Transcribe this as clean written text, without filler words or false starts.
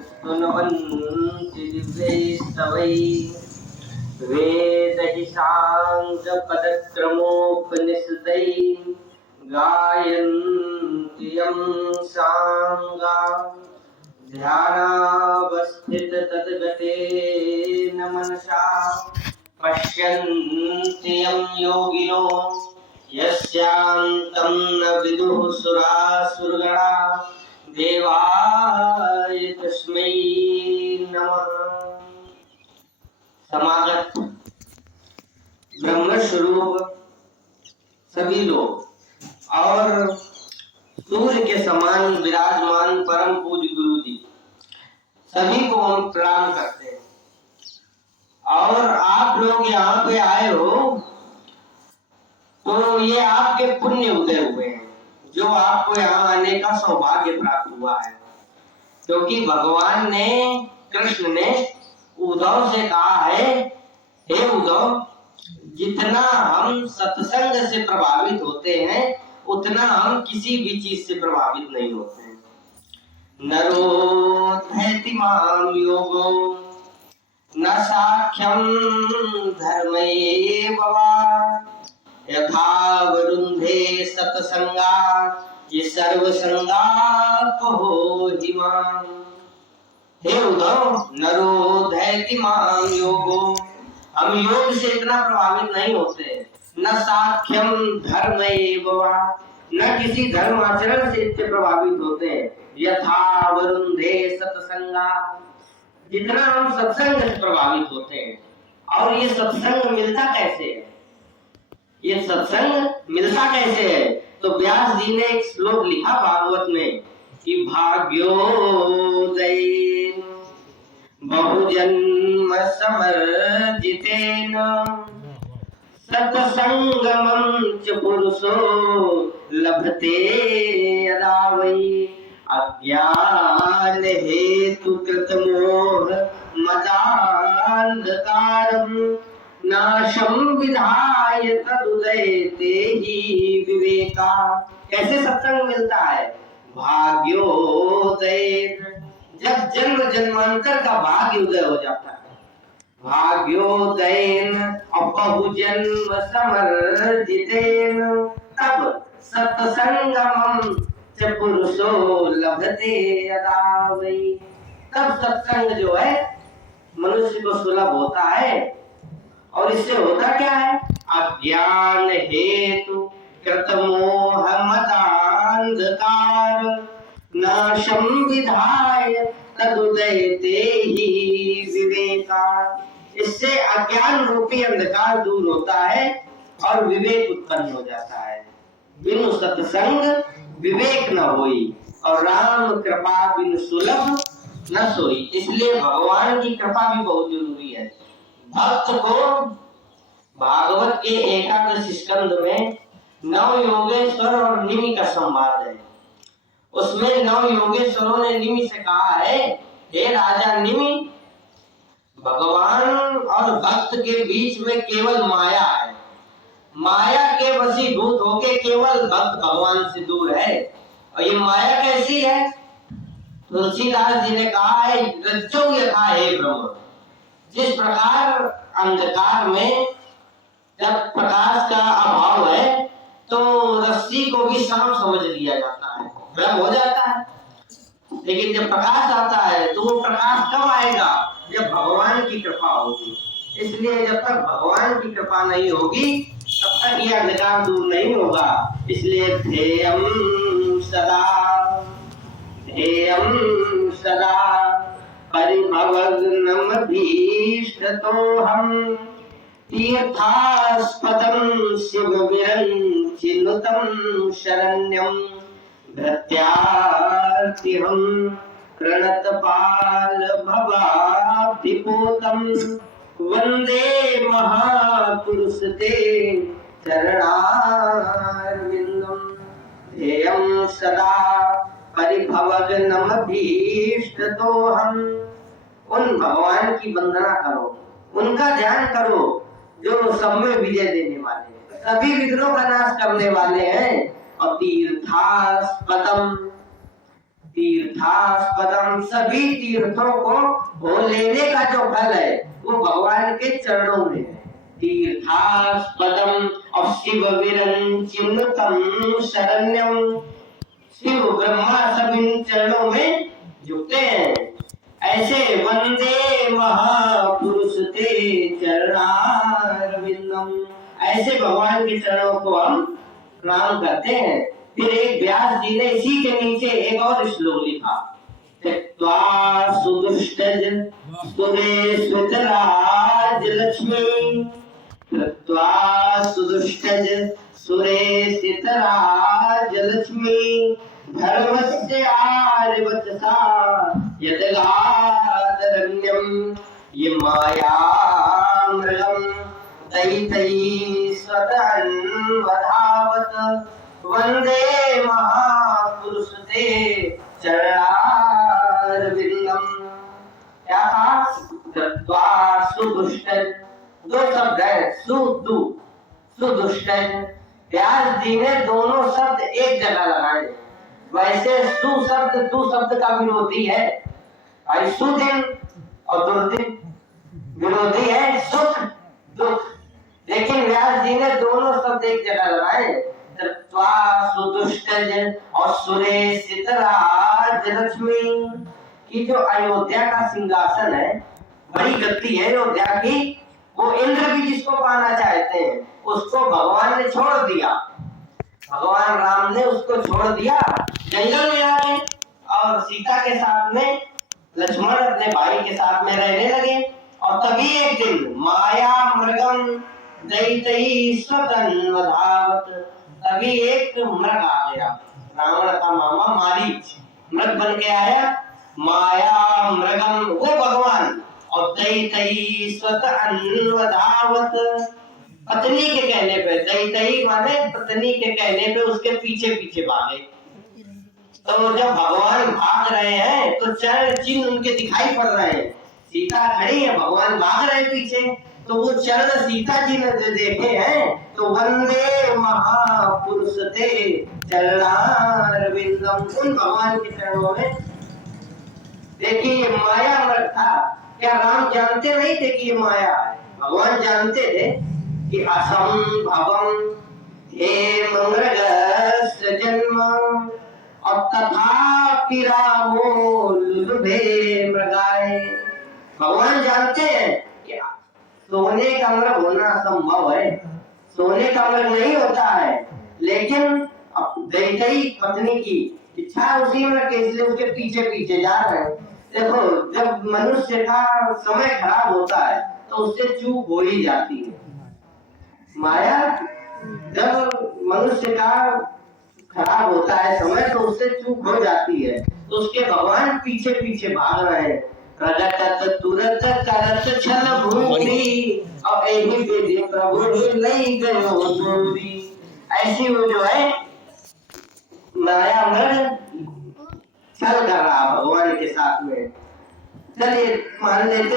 स्तुन्वन्ति दिव्यैस्तवैः वेदैः गायन्ति यं साङ्गां ध्यानावस्थिततद्गतेन मनसा पश्यन्ति यं योगिनो यस्यान्तं न विदुः सुरासुरगणा देवाय तस्मै नमः। समागत ब्रह्म स्वरूप सभी लोग और सूर्य के समान विराजमान परम पूज्य गुरु जी सभी को हम प्रणाम करते हैं। और आप लोग यहाँ पे आए हो तो ये आपके पुण्य उदय हुए हैं जो आपको यहाँ आने का सौभाग्य प्राप्त हुआ है, क्योंकि भगवान ने कृष्ण ने उद्धव से कहा है, हे उद्धव, जितना हम सत्संग से प्रभावित होते हैं उतना हम किसी भी चीज से प्रभावित नहीं होते हैं। नरो धैति माम योगो न साख्यम धर्मये बवा यथा वरुंधे सत्संगा ये सर्व संगा कहो हिमाम। हे उद्धव, नरो धैति माम योगो, हम योग से इतना प्रभावित नहीं होते, न साख्यम धर्म एवं, न किसी धर्म आचरण से इतने प्रभावित होते हैं। यथा वरुंधे सत्संगा, जितना हम सत्संग से प्रभावित होते हैं। और ये सत्संग मिलता कैसे है? ये सत्संग मिलता कैसे है? तो व्यास जी ने एक श्लोक लिखा भागवत में कि भाग्योदय बहुजन्म समर्जितेन सत्संगमं च पुरुषो लभते यदा वै अज्ञान हेतु कृत मोह मदान्धकारं नाशं विधाय तदुदयते ही विवेका। कैसे सत्संग मिलता है? भाग्योदय, जब जन्म जन्मांतर का भाग्य उदय हो जाता है। भाग्योदयन बहुजन्म समर्जितेन तब सत्संगमं च पुरुषो लभते यदा वै। तब सत्संग जो है मनुष्य को सुलभ होता है। और इससे होता क्या है? अज्ञान हेतु कृत मोह मदान्धकार नाशं विधाय तदुदयते ही विवेका। इससे अज्ञान रूपी अंधकार दूर होता है और विवेक उत्पन्न हो जाता है। बिनु सत्संग विवेक न होई और राम कृपा बिनु सुलभ न सोई। इसलिए भगवान की कृपा भी बहुत जरूरी है। भक्त को भागवत के एकादश स्कंद में नव योगेश्वर और निमि का संवाद है। उसमें नव योगेश्वरों ने निमि से कहा है, हे राजा निमि, भगवान और भक्त के बीच में केवल माया है। माया के वशीभूत होके केवल भक्त भगवान से दूर है। और ये माया कैसी है? तुलसीदास जी ने कहा है, रज्जो यथा हे ब्रह्म। जिस प्रकार अंधकार में जब प्रकाश का अभाव है तो रस्सी को भी सांप समझ लिया जाता है, भ्रम हो जाता है। लेकिन जब प्रकाश आता है तो वो प्रकाश कब आएगा? जब भगवान की कृपा होगी। इसलिए जब तक भगवान की कृपा नहीं होगी तब तक ये अंधकार दूर नहीं होगा। इसलिए ध्येयं सदा परिभवग्नमभीष्टतोऽहं तीर्थास्पदं शिवविरञ्चिनुतं शरण्यं भृत्यार्तिहं प्रणतपाल भवाब्धिपूतं वन्दे महापुरुष ते चरणारविन्दं। ध्येयं सदा परिभवग्नमभीष्टतोऽहं। उन भगवान की वंदना करो, उनका ध्यान करो जो सब में विजय देने वाले हैं, सभी विघ्नों का नाश करने वाले हैं। और तीर्थास्पदम, तीर्थास्पदम, सभी तीर्थों को हो लेने का जो फल है वो भगवान के चरणों में है। तीर्थास्पदम और शिव विरंचितम शरण्यम, शिव ब्रह्मा सब इन चरणों में झुकते हैं। ऐसे वंदे महापुरुष ते चरणारविंदम, ऐसे भगवान के चरणों को हम प्रणाम करते हैं। फिर एक व्यास जी ने इसी के नीचे एक और श्लोक लिखा, त्यक्त्वा सुदुष्टज सुरेश्वराज लक्ष्मी, त्यक्त्वा सुदुष्टज सुरेश्वराज लक्ष्मी, धर्मस्य आर्यवचसा यदगादरण्यम, ये मायामृगम दैतैः स्वतन्वधावत, वंदे महापुरुष ते चरणारविंदम। क्या था? त्यक्त्वा सुदुष्टज, दो शब्द है, सुदु सुदुष्टज। व्यास जी ने दोनों शब्द एक जगह लगाए। वैसे सु शब्द दु शब्द का विरोधी है, और सुदिन और दुर्दिन विरोधी है, सुख दुख। लेकिन व्यास जी ने दोनों शब्द एक जगह लगाए, त्यक्त्वा सुदुष्टज और सुरेश्वराज लक्ष्मी। की जो अयोध्या का सिंहासन है, बड़ी गद्दी है अयोध्या की, वो इंद्र भी जिसको पाना चाहते हैं उसको भगवान ने छोड़ दिया। भगवान राम ने उसको छोड़ दिया, जंगल में आ गए और सीता के साथ में, लक्ष्मण अपने भाई के साथ में रहने लगे। और तभी एक दिन माया मृगम दैतैः स्वतन्वधावत, तभी एक मृग आ गया, रावण का मामा मारीच मृग बन के आया। माया मृगम वो भगवान, और दैतैः स्वतन्वधावत, पत्नी के कहने पे, दैतैः माने पत्नी के कहने पे उसके पीछे पीछे भागे। तो जब भगवान भाग रहे हैं तो चरण चिन्ह उनके दिखाई पड़ रहे हैं, सीता खड़ी है, भगवान भाग रहे पीछे, तो वो चरण सीता जी ने जो देखे हैं तो वंदे महापुरुष ते चरणारविंदम, उन भगवान के चरणों में। देखिए ये माया मृग था, क्या राम जानते नहीं थे कि ये माया है? भगवान जानते थे कि असंभवम हे मृगस्य जन्म, और तथापि रामो लुलुभे मृगाय। भगवान जानते हैं कि सोने का मृग होना असंभव है, सोने का मृग नहीं होता है, लेकिन दैतैई पत्नी की इच्छा उसी मृग के, इसलिए उसके पीछे पीछे जा रहे हैं। देखो जब मनुष्य का समय खराब होता है तो उससे चूक हो ही जाती है। माया जब मनुष्य का खराब होता है समय तो उससे चूक हो जाती है, तो उसके भगवान पीछे पीछे भाग रहे हैं। प्रगटत तुरत करत छल भूमि, और एहि विधि प्रभु नहीं गयो दूरी। ऐसी वो जो है माया मृग छल कर रहा भगवान के साथ में। चलिए मान लेते